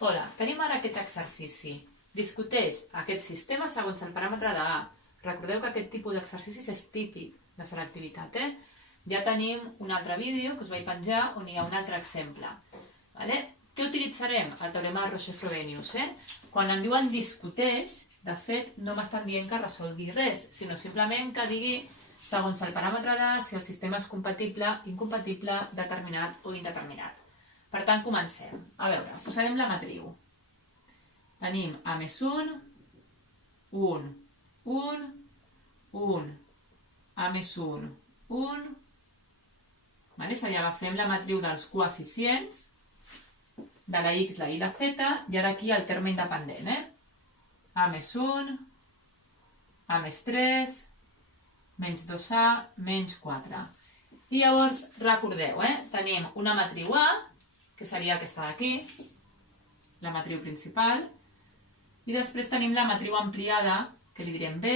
Hola, tenim ara aquest exercici. Discuteix aquest sistema segons el paràmetre de A. Recordeu que aquest tipus d'exercicis és típic de selectivitat, Ja tenim un altre vídeo que us vaig penjar on hi ha un altre exemple. Què utilitzarem? El teorema de Roche-Frobenius, Quan em diuen discuteix, de fet, no m'estan dient que resolgui res, sinó simplement que digui, segons el paràmetre de A, si el sistema és compatible, incompatible, determinat o indeterminat. Per tant, comencem. A veure, posarem la matriu. Tenim A més 1, 1, 1, 1, A més 1, 1. És a dir, agafem la matriu dels coeficients de la x, la y i la z, i ara aquí el terme independent, A més 1, A més 3, menys 2A, menys 4. I llavors, recordeu, tenim una matriu A, que seria aquesta d'aquí, la matriu principal, i després tenim la matriu ampliada, que li direm B,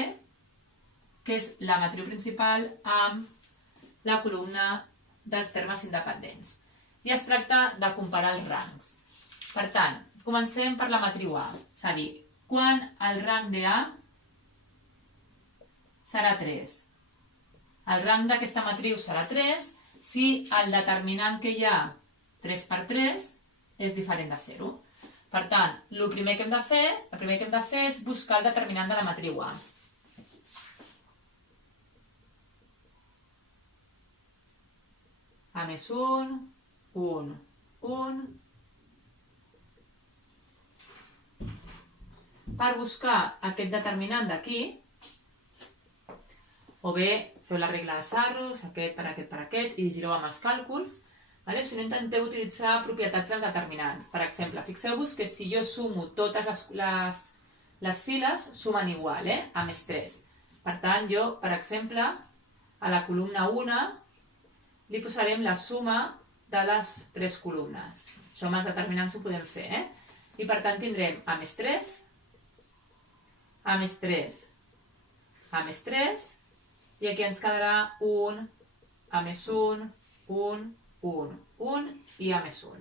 que és la matriu principal amb la columna dels termes independents. I es tracta de comparar els rangs. Per tant, comencem per la matriu A, és a dir, quan el rang de A serà 3. El rang d'aquesta matriu serà 3 si el determinant que hi ha 3 per 3 és diferent de 0. Per tant, el primer que hem de fer és buscar el determinant de la matriu A. A més 1, 1, 1. Per buscar aquest determinant d'aquí, o bé feu la regla de Sarros, aquest per aquest, i gireu amb els càlculs, si no intenteu utilitzar propietats dels determinants. Per exemple, fixeu-vos que si jo sumo totes les files, sumen igual, A més 3. Per tant, jo, per exemple, a la columna 1 li posarem la suma de les 3 columnes. Això amb els determinants ho podem fer, I per tant tindrem A més 3, A més 3, A més 3, i aquí ens quedarà 1, A més 1, 1, 1, 1 i A més 1.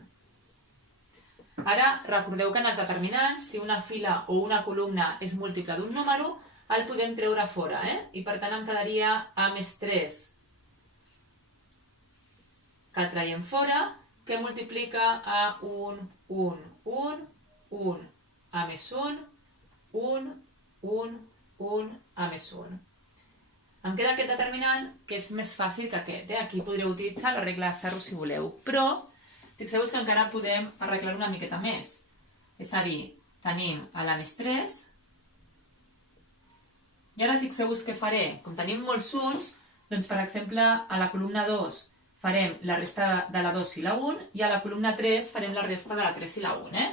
Ara, recordeu que en els determinants, si una fila o una columna és múltiple d'un número, el podem treure fora, I per tant em quedaria A més 3, que traiem fora, que multiplica a 1, 1, 1, 1, A més 1, 1, 1, 1, A més 1. Em queda aquest determinant, que és més fàcil que aquest. Aquí podreu utilitzar la regla de Sarros si voleu, però fixeu-vos que encara podem arreglar una miqueta més. És a dir, tenim a la més 3, i ara fixeu-vos què faré. Com tenim molts uns, doncs per exemple a la columna 2 farem la resta de la 2 i la 1, i a la columna 3 farem la resta de la 3 i la 1,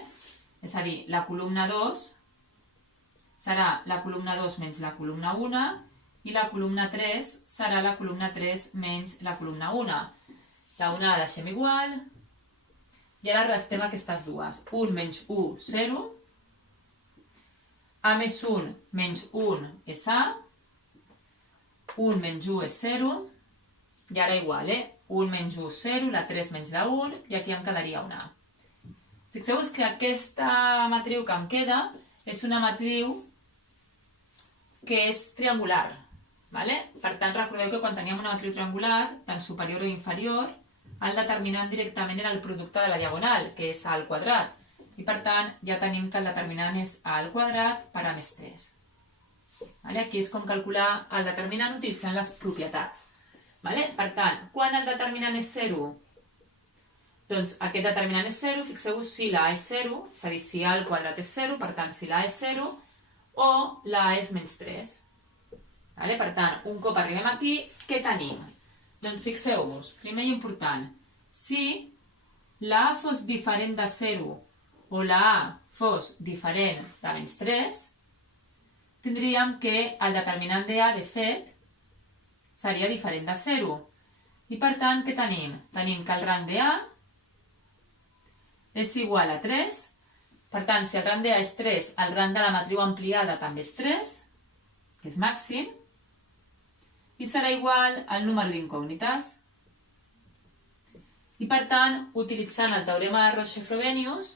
És a dir, la columna 2 serà la columna 2 menys la columna 1, i la columna 3 serà la columna 3 menys la columna 1. La 1 la deixem igual, i ara restem aquestes dues. 1 menys 1, 0. A més 1 menys 1 és A. 1 menys 1 és 0. I ara igual, 1 menys 1, 0, la 3 menys la 1, i aquí em quedaria una A. Fixeu-vos que aquesta matriu que em queda és una matriu que és triangular. Per tant, recordeu que quan teníem una matriu triangular, tant superior o inferior, el determinant directament era el producte de la diagonal, que és A al quadrat. I per tant, ja tenim que el determinant és A al quadrat per A més 3. Aquí és com calcular el determinant utilitzant les propietats. Per tant, quan el determinant és 0? Doncs aquest determinant és 0, fixeu-vos si la A és 0, és a dir, si A al quadrat és 0, per tant, si la A és 0, o la A és menys 3. Per tant, un cop arribem aquí, què tenim? Doncs fixeu-vos, primer i important, si la A fos diferent de 0 o la A fos diferent de menys 3, tindríem que el determinant de A, de fet, seria diferent de 0. I per tant, què tenim? Tenim que el rang de A és igual a 3. Per tant, si el rang de A és 3, el rang de la matriu ampliada també és 3, que és màxim, i serà igual al número d'incògnites. I per tant, utilitzant el teorema de Roche-Frobenius,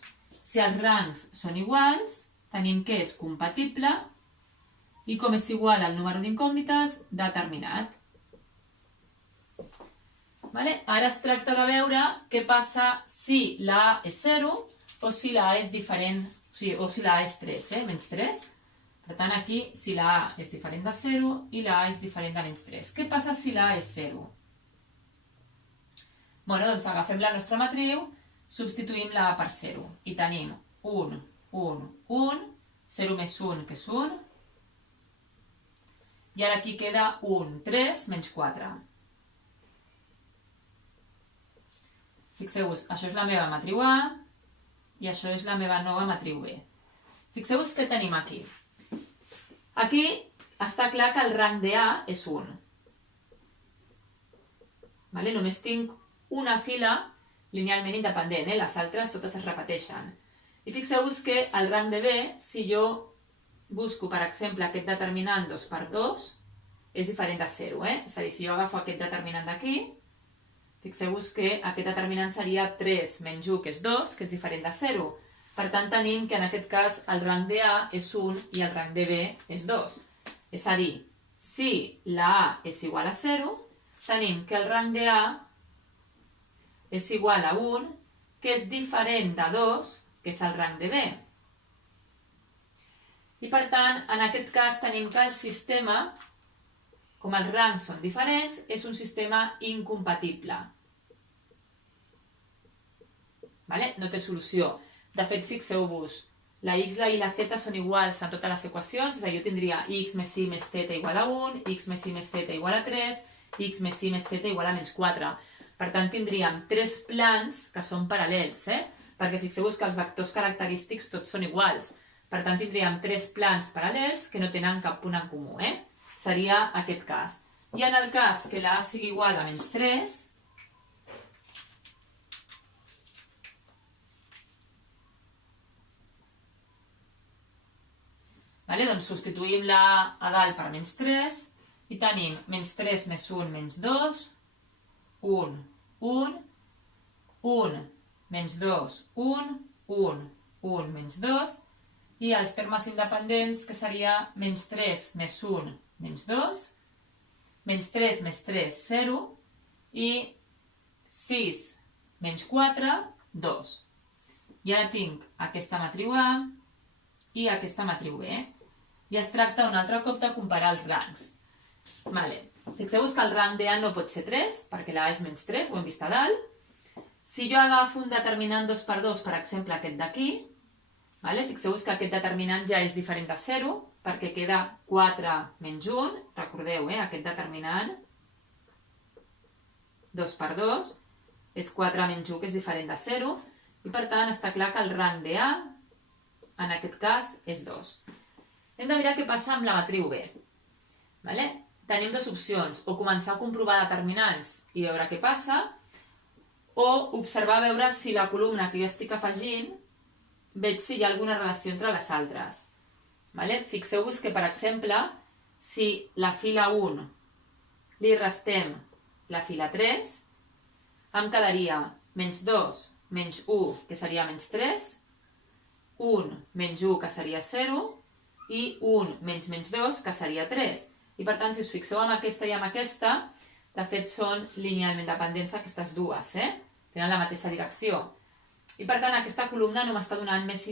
si els rangs són iguals, tenim que és compatible i com és igual al número d'incògnites determinat. Ara es tracta de veure què passa si la A és 0 o si la A és diferent, o si la A és 3, menys 3. Per tant, aquí, si la A és diferent de 0 i la A és diferent de menys 3. Què passa si la A és 0? Doncs agafem la nostra matriu, substituïm la A per 0 i tenim 1, 1, 1, 0 més 1, que és 1, i ara aquí queda 1, 3, menys 4. Fixeu-vos, això és la meva matriu A i això és la meva nova matriu B. Fixeu-vos què tenim aquí. Aquí està clar que el rang de A és 1. Només tinc una fila linealment independent, les altres totes es repeteixen. I fixeu-vos que el rang de B, si jo busco, per exemple, aquest determinant 2 per 2, és diferent de 0. És a dir, si jo agafo aquest determinant d'aquí, fixeu-vos que aquest determinant seria 3 menys 1, que és 2, que és diferent de 0. Per tant, tenim que en aquest cas el rang de A és 1 i el rang de B és 2. És a dir, si la A és igual a 0, tenim que el rang de A és igual a 1, que és diferent de 2, que és el rang de B. I per tant, en aquest cas tenim que el sistema, com els rangs són diferents, és un sistema incompatible. No té solució. De fet, fixeu-vos, la x, la y i la z són iguals en totes les equacions, és a dir, jo tindria x més y més z igual a 1, x més y més z igual a 3, x més y més z igual a menys 4. Per tant, tindríem 3 plans que són paral·lels, perquè fixeu-vos que els vectors característics tots són iguals. Per tant, tindríem 3 plans paral·lels que no tenen cap punt en comú. Seria aquest cas. I en el cas que la A sigui igual a menys 3, doncs substituïm la A a dalt per menys 3 i tenim menys 3 més 1 menys 2, 1, 1, 1, menys 2, 1, 1, 1, menys 2, i els termes independents, que seria menys 3 més 1 menys 2, menys 3 més 3, 0, i 6 menys 4, 2. I ara tinc aquesta matriu A i aquesta matriu B. I es tracta un altre cop de comparar els rangs. Fixeu-vos que el rang de A no pot ser 3, perquè la A és menys 3, ho hem vist a dalt. Si jo agafo un determinant 2 per 2, per exemple aquest d'aquí, fixeu-vos que aquest determinant ja és diferent de 0, perquè queda 4 menys 1, recordeu, aquest determinant 2 per 2 és 4 menys 1, que és diferent de 0, i per tant està clar que el rang de A, en aquest cas, és 2. Hem de mirar què passa amb la matriu B. Tenim dues opcions, o començar a comprovar determinants i veure què passa, o observar a veure si la columna que jo estic afegint veig si hi ha alguna relació entre les altres. Fixeu-vos que, per exemple, si la fila 1 li restem la fila 3, em quedaria menys 2 menys 1, que seria menys 3, 1 menys 1, que seria 0, i 1 menys menys 2, que seria 3. I per tant, si us fixeu amb aquesta i amb aquesta, de fet són linealment dependents aquestes dues, tenen la mateixa direcció. I per tant, aquesta columna no m'està donant més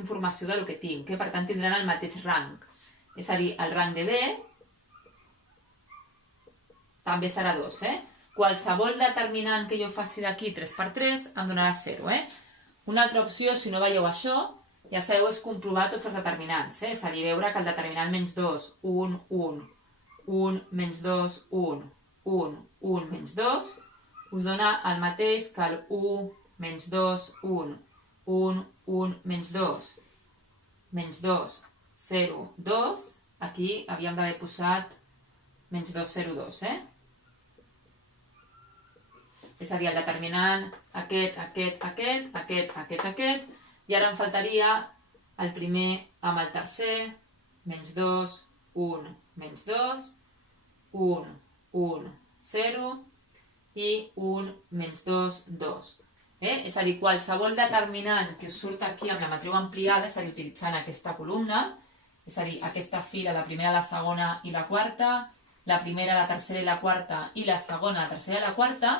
informació del que tinc, per tant tindran el mateix rang. És a dir, el rang de B també serà 2. Qualsevol determinant que jo faci d'aquí 3 per 3 em donarà 0. Una altra opció, si no veieu això, ja sabeu, és comprovar tots els determinants. És a dir, veure que el determinant menys 2, 1, 1, 1, menys 2, 1, 1, 1, menys 2, us dona el mateix que el 1, menys 2, 1, 1, 1, menys 2, menys 2, 0, 2. Aquí havíem d'haver posat menys 2, 0, 2, És a dir, el determinant aquest, i ara em faltaria el primer amb el tercer, menys 2, 1, menys 2, 1, 1, 0, i 1, menys 2, 2. És a dir, qualsevol determinant que us surt aquí amb la matriu ampliada, és a dir, utilitzant aquesta columna, és a dir, aquesta fila, la primera, la segona i la quarta, la primera, la tercera i la quarta, i la segona, la tercera i la quarta,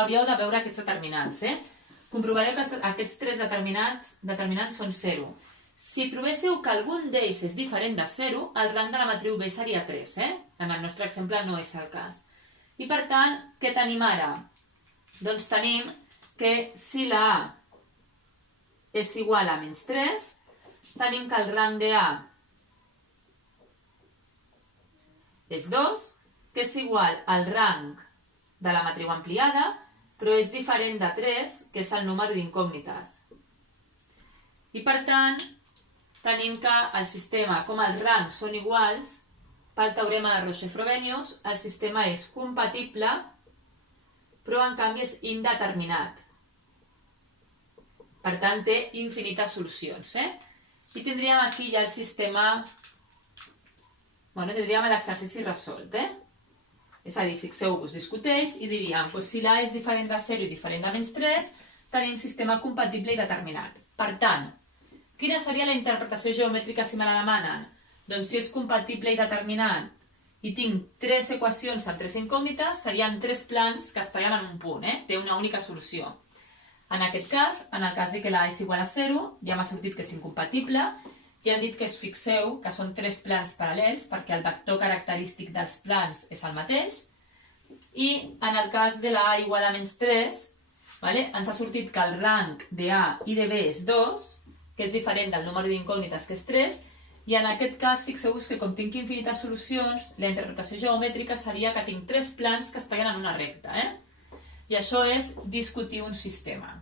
hauríeu de veure aquests determinants. Comprovareu que aquests tres determinants són 0. Si trobéssiu que algun d'ells és diferent de 0, el rang de la matriu B seria 3. En el nostre exemple no és el cas. I per tant, què tenim ara? Doncs tenim que si la A és igual a menys 3, tenim que el rang de A és 2, que és igual al rang de la matriu ampliada, però és diferent de 3, que és el número d'incògnites. I per tant, tenim que el sistema, com els rangs són iguals, pel teorema de Roche-Frobenius, el sistema és compatible, però en canvi és indeterminat. Per tant, té infinites solucions. I tindríem aquí ja el sistema, tindríem l'exercici resolt. És a dir, fixeu-vos, discuteix i diríem, si l'A és diferent de 0 i diferent de menys 3, tenim sistema compatible i determinat. Per tant, quina seria la interpretació geomètrica si me la demanen? Doncs si és compatible i determinant i tinc 3 equacions amb 3 incògnites, serien 3 plans que estaran en un punt, té una única solució. En aquest cas, en el cas de que l'A és igual a 0, ja m'ha sortit que és incompatible, ja hem dit que us fixeu que són 3 plans paral·lels perquè el vector característic dels plans és el mateix, i en el cas de la A igual a menys 3, ens ha sortit que el rang de A i de B és 2, que és diferent del número d'incògnites, que és 3, i en aquest cas, fixeu-vos que com tinc infinites solucions, la interpretació geomètrica seria que tinc 3 plans que es tallen en una recta. I això és discutir un sistema.